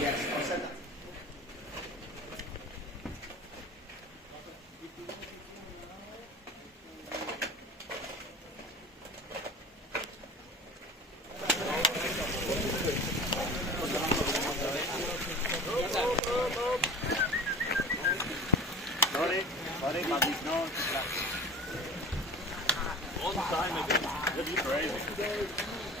Yes, I'll send that. Sorry, but it's not. Long time ago. That's crazy.